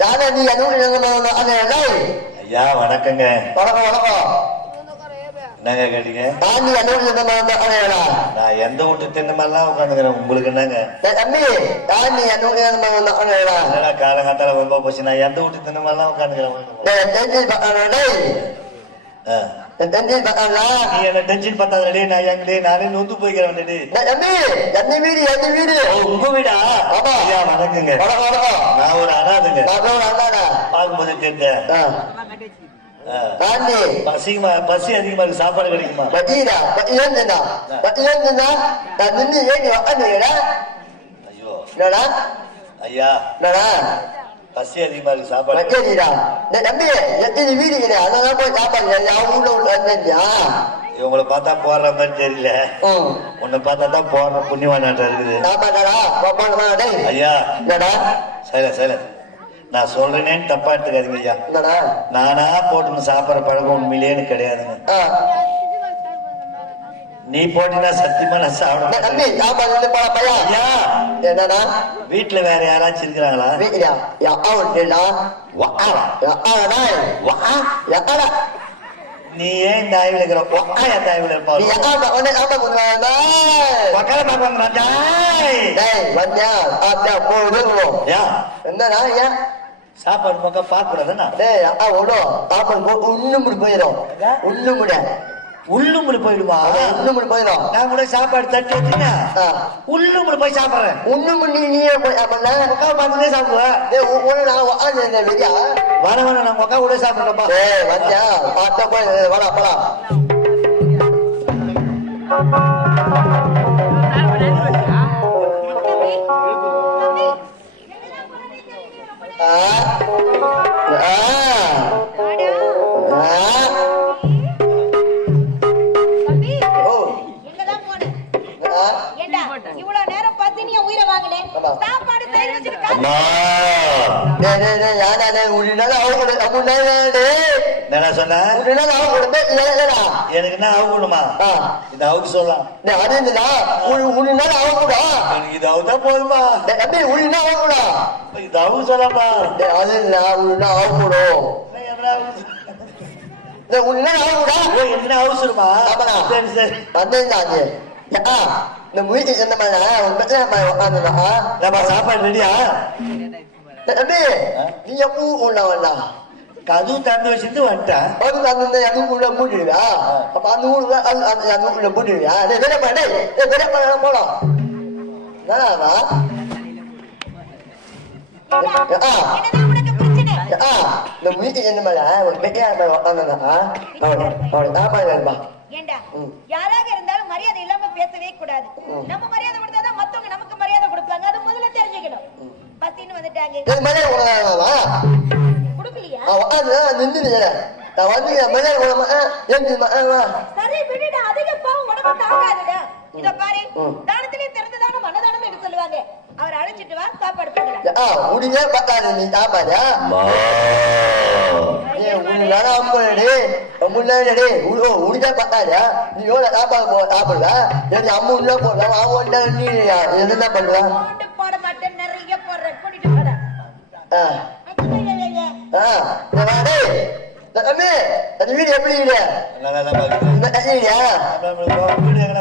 யாரா நீ அனுமதி அதே ஐயா வணக்கங்க. வணக்கம் வணக்கம். என்னங்க கேட்டீங்க? அனுமதி அதேடா நான் எந்த வீட்டு தின்னமெல்லாம் உட்காந்துக்கிறேன் உங்களுக்கு என்னங்க? தம்பி தாண்டி அனுமதி அதேடா என்னடா காலங்காத்தால ரொம்ப போச்சு நான் எந்த வீட்டு தின்னமெல்லாம் உட்காந்துக்கிறேன் தெரிஞ்சு பார்க்கலாம் நீ என்ன டென்ஷன் பத்தாதடி நான் எங்கடி நானே நொந்து போய்க்கிறேன் டேடி. தம்பி வீடு எந்த வீடு உங்க வீடா? ஆமா. ஐயா வணக்கங்க. வணக்கம் வணக்கம். நான் ஒரு அனாதுங்க. நான் பார்க்கும்போது தெரிஞ்சேன் தாண்டி பசிக்குமா? பசி அதிகமா இருக்கு. சாப்பாடு கிடைக்குமா? பட்டியடா பட்டியந்தா பட்டியந்தா நான் நின்று உட்காந்துடா ஐயோ. என்னடா? ஐயா. என்னடா? பசி அதிகமா இருக்கு சாப்பாடு பட்டியடா தம்பி எத்தனை வீடு கிடையாது போய் சாப்பாடு என் ஊர்ல உள்ள வந்தியா இவங்கள பார்த்தா போடுற மாதிரி தெரியல உன்னை பார்த்தா தான் போடுற புண்ணியவானாட்ட இருக்குது சாப்பாடாடா பாப்பாடுமா டேய் ஐயா என்னடா சரி சரி நான் சொல்றேனேன்னு தப்பா எடுத்துக்காதீங்க ஐயா நானா போட்டுன்னு சாப்பிட்ற பழக்கம் உண்மையிலேன்னு கிடையாதுங்க நீ போட்டினா சத்தியமா நான் சாப்பிட தம்பி. சாப்பாடு வந்து போட பையா ஐயா! என்னடா? வீட்டுல வேற யாராச்சும் இருக்கிறாங்களா? வீட்டியா யா ஆவட்டா வா. யா ஆடா வா. யா ஆடா நீ ஏன் இந்த ஆய்வில் இருக்கிற? வா எந்த ஆய்வில் இருப்பா. நீ ஆடா உடனே ஆடா கொண்டு வந்தா? பக்கத்துல பார்ப்பாங்க டேய் வந்தியா? ஆட்டா போடுவோம் யா. என்னடா ஏன் சாப்பாடு பக்கம் பார்க்க கூடாதுண்ணா டேய் அப்பா ஓடும் சாப்பாடு போ ஒண்ணு முடி போயிடும் ஒண்ணு முடி. உள்ளுமுடி போயிடுவா. முடி போயிடும் நான் கூட சாப்பாடு தட்டி வச்சுன்னா ஆ. உள்ளுமுடி போய் சாப்பிடுறேன். முடி நீயே போய் அப்பல உட்கா பார்த்துட்டே சாப்பிடுவேன். நான் உட்காந்து வெளியா? வர வர நான் உட்கா கூட சாப்பிடுறப்பா டேய் வந்தியா? ஆட்டா போய் வாடா போலாம். டேய் என்ன சொன்ன? எனக்கு என்ன ஆகணுமா இது அவுக்கு சொல்லலாம். டேய் அடிந்தடா உன் உன்னால அவங்க கூட. எனக்கு இது அவுதா போதுமா? டேய் அப்படி உன்னா அவங்க கூட? இது அவுக்கு சொல்லப்பா டேய் அதுல உன்னா அவங்க கூட. டேய் உன்னா அவங்க கூட. என்ன அவசரமா. சரி இந்த முயற்சி என்ன பண்ண உன் பத்திர பண்ண உட்காந்துடா நம்ம சாப்பாடு ரெடியா? தம்பி நீ எப்போ உள்ள வந்தா? கதவு திறந்து வச்சுட்டு வந்துட்டேன். அது அந்த எதுவும் உள்ள மூடிடுவா அப்ப அந்த ஊர்ல அந்த அந்த எதுவும் உள்ள மூடிடுவா டேய் வெளிய பண்ண டேய் வெளிய பண்ண போலாம். பிரச்சனை? ஆ? இந்த முயற்சி என்ன பண்ண ஒரு பெட்டியா பண்ண உட்காந்துடா அவன் அவன் சாப்பாடு வேணுமா? ஏண்டா, ம். யாராக இருந்தாலும் மரியாதை இல்லாம பேசவே கூடாது. நம்ம மரியாதை கொடுத்தாதான் மத்தவங்க நமக்கு மரியாதை கொடுப்பாங்க. அது முதல்ல தெரிஞ்சுக்கணும். பத்தின்னு வந்துட்டாங்க. கொடுக்கலையா? நின்று நான் வந்து உணவா ஏன் சரி விடுடா. அதிக பாவம் உடம்பு தாங்காதுடா. இத பாரு. தானத்திலே திறந்துதான மனதானம் என்று சொல்லுவாங்க. அவர் அழைச்சிட்டு வா சாப்பாடு போடலாம் ஆ முடிஞ்சே பார்த்தாரு நீ சாப்பாடு? ஏ உன்னால அம்முடி முன்னாடி ஓ உடிஞ்சா பார்த்தாரு நீ எவ்வளோ சாப்பாடு போ சாப்பிடுவ? சரி அம்மு உள்ள போடலாம் அவன் உள்ள நீ என்ன பண்ணுவ? போட மாட்டேன். நிறைய போடுறேன். கூட்டிட்டு போட. ஆ. ஆ. தம்பி அந்த வீடு எப்படி வீடு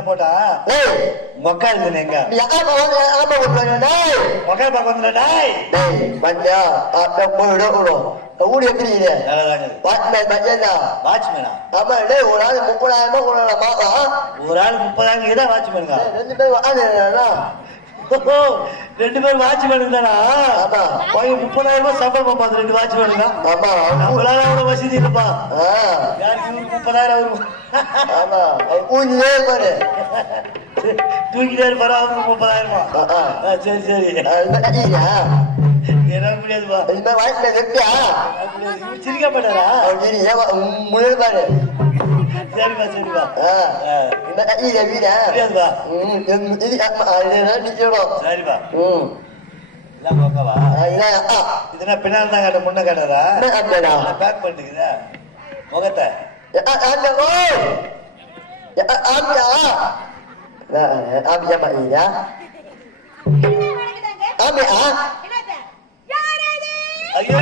போட்டா? மொக்கா எங்க? மொக்கா பார்க்க வந்துடா போயிடும் ஊடு எப்படி வாட்மேன் பஞ்சா வாட்ச்மேனா ஆமா டேய் ஒரு நாள் முப்பதாயிரம் கொடுக்கலாம் மாசம் ஒரு ஆள் முப்பதாயிரம் தான் வாட்ச்மேனுங்க ரெண்டு பேரும் உட்காந்துருக்கா ரெண்டு பேரும் வாட்ச்மேனுக்கு தானா? ஆமா. பையன் முப்பதாயிரம் ரூபாய் சம்பளம் பார்த்து ரெண்டு வாட்ச்மேனுங்க ஆமா. நம்மளால அவ்வளவு வசதி இல்லப்பா. ஆ. யாருக்கு முப்பதாயிரம் வரும் ஆமா. ஊஞ்சிலே இருப்பாரு. தூக்கிட்டே இருப்பாரு அவருக்கு முப்பதாயிரமா? சரி சரி. என்னால முடியாதுப்பா. மாதிரி வாட்மேன் கட்டியா சிரிக்க மாட்டாரா முன்னாடி பாரு சரிப்பா சரிப்பா. இந்த கட்டிக்கிறியா வீடா முடியாதுப்பா. இது ஆமா நிச்சயம் சரிப்பா. ம் பின்னால் தான் காட்ட முன்ன என்ன காட்டுறா பேக் பண்ணிக்குதா முகத்தை. ஆமா ஓய் ஆமியா ஆமியா பாத்தீங்களா என்ன வணங்குதாங்க? ஆமியா என்னது? யாரு ஐயோ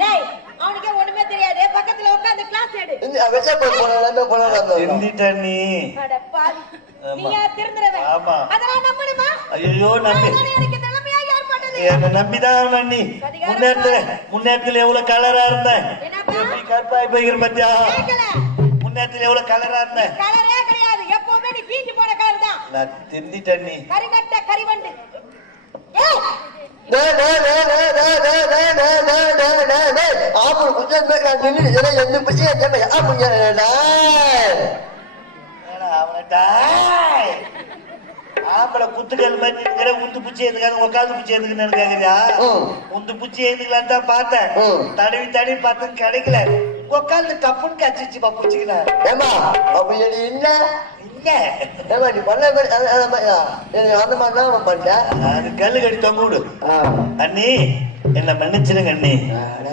டேய் அவனுக்கே ஒண்ணுமே தெரியாது பக்கத்துல உட்கார்ந்து கிளாஸ் எடு திருந்திட்ட நீ ஆமா. அதெல்லாம் நம்பணுமா ஐயோ நம்பி என்ன நம்பிதான் அண்ணி முன்னேரத்துல முன்னேரத்துல எவ்வளவு கலரா இருந்தேன் கருப்பாய் போய்கிற பத்தியா முன்னேரத்துல எவ்வளவு கலரா இருந்தேன் கலரே கிடையாது எப்பவுமே நீ பீஞ்சு போன கலர் தான் நான் திருந்திட்டேன் நீ கரிகட்ட கரிவண்டு என்னடா அவனை டாய். ஆம்பளை குத்துக்கல் மாதிரி உந்து பூச்சி எதுக்காக உட்காந்து பூச்சி கேக்குறியா ம். உந்து பூச்சி எதுக்கலான்னு தான் பார்த்தேன். தடவி தடவி பார்த்தேன் கிடைக்கல. உட்காந்து கப்புன்னு கச்சிச்சு பூச்சிக்கினா ஏமா அப்ப இல்ல ஏமா நீ பண்ண அந்த- பண்ணேன் அது கல்லு கடி. தொங்க விடு அண்ணி என்ன மன்னிச்சிருங்க அண்ணி.